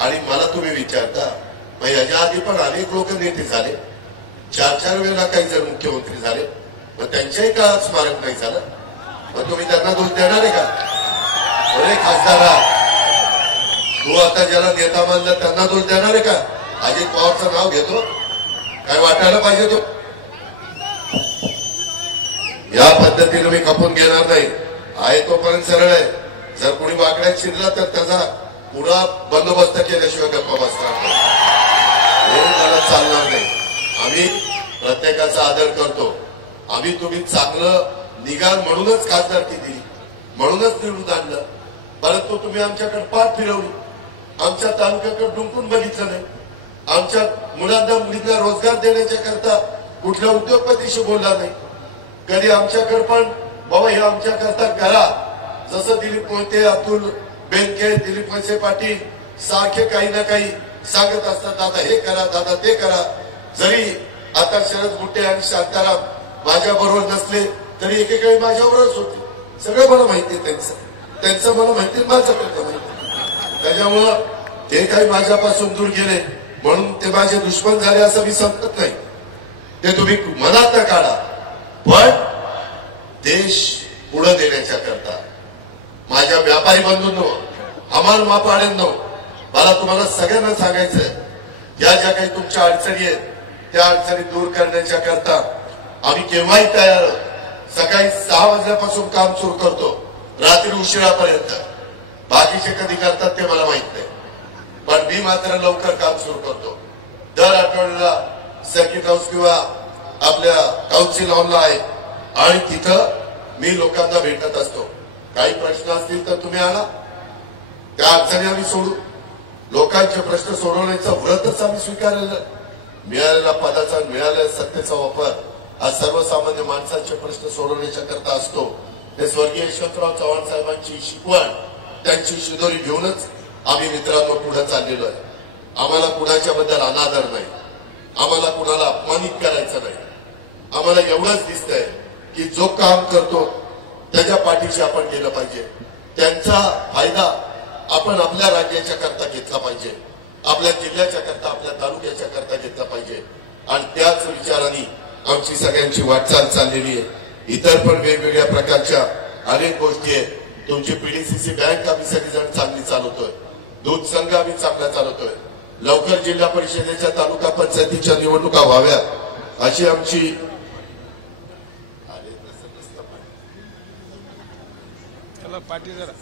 आणि मला तुम्ही विचारता मग याच्या आधी पण अनेक लोक नेते झाले, 4-4 वेळा काही जण मुख्यमंत्री झाले, मग त्यांच्याही काळात स्मारक नाही झालं, मग तुम्ही त्यांना दोष देणार आहे का? अरे खासदारा, तू आता ज्याला नेता मानला त्यांना दोष देणार आहे का? अजित पवारचं नाव घेतो, काय वाटायला पाहिजे तो? या पद्धतीने मी खपून घेणार नाही, आहे तोपर्यंत सरळ आहे. जर कोणी वाकड्यात शिरला तर त्याचा पुरा बंदोबस्त केल्याशिवाय गप्पा बसणार नाही, हे त्याला चालणार नाही. आम्ही प्रत्येकाचा आदर करतो. आम्ही तुम्ही चांगलं निघाल म्हणूनच खासदारकी दिली, म्हणूनच निवडून आणलं, परंतु तुम्ही आमच्याकडे पाठ फिरवली, आमच्या तालुक्याकडे डुंकून बघितलं नाही, आमच्या मुलांना मुलींना रोजगार देण्याच्या करता कुठल्या उद्योगपतीशी बोलला नाही. कधी आमच्याकडे पण बाबा हे आमच्या करता करा, जसं दिलीप मोहिते, अब्दुल बेनके, दिलीप वळसे पाटील सारखे काही ना काही सांगत असतात, दादा हे करा, दादा ते करा. जरी आता शरद बुट्टे आणि शांताराम माझ्या बरोबर नसले तरी एकेकाळी माझ्याबरोबरच होते. सगळं मला माहिती आहे, त्यांचं मला माहिती, माझं करता माहिती. त्याच्यामुळं ते काही माझ्यापासून दूर गेले म्हणून ते माझे दुश्मन झाले असं मी समजत नाही. ते तुम्ही मनात न काढा, पण देश पुढे देण्याच्या करता माझ्या व्यापारी बंधूंनो, हमाल मापाड्यांनो, मला तुम्हाला सगळ्यांना सांगायचंय, या ज्या काही तुमच्या अडचणी आहेत त्या अडचणी दूर करण्याच्या करता आम्ही केव्हाही तयार आहोत. सकाळी 6 वाजल्यापासून काम सुरू करतो, रात्री उशिरापर्यंत. बाकीचे कधी करतात ते मला माहित नाही, पण मी मात्र लवकर काम सुरू करतो. दर आठवड्याला सर्किट हाऊस किंवा आपल्या काउन्सिल हॉलला आहे आणि तिथं मी लोकांना भेटत असतो. काही प्रश्न असतील तर तुम्ही आणा, त्या अडचणी आम्ही सोडू. लोकांचे प्रश्न सोडवण्याचं व्रतच आम्ही स्वीकारलेलं. मिळालेल्या पदाचा, मिळालेल्या सत्तेचा वापर हा सर्वसामान्य माणसाचे प्रश्न सोडवण्याच्या करता असतो. हे स्वर्गीय यशवंतराव चव्हाण साहेबांची शिकवण, त्यांची शिदोरी घेऊनच आम्ही मित्रांनो पुढे चाललेलो आहे. आम्हाला कुणाच्या बद्दल अनादर नाही, आम्हाला कुणाला अपमानित करायचं नाही. आम्हाला एवढंच दिसतंय की जो काम करतो त्याच्या पाठीशी आपण गेलं पाहिजे, त्यांचा फायदा आपण आपल्या राज्याच्या करता घेतला पाहिजे, आपल्या जिल्ह्याच्या करता, आपल्या तालुक्याच्या करता घेतला पाहिजे. आणि त्याच विचाराने आमची सगळ्यांची वाटचाल चाललेली आहे. इतर पण वेगवेगळ्या प्रकारच्या अनेक गोष्टी आहेत. तुमची पीडीसीसी बँक आम्ही सगळीजण चांगली चालवतोय, दूध संघ आम्ही चांगला चालवतोय. लवकर जिल्हा परिषदेच्या, तालुका पंचायतीच्या निवडणुका व्हाव्यात अशी आमची पाठी जरा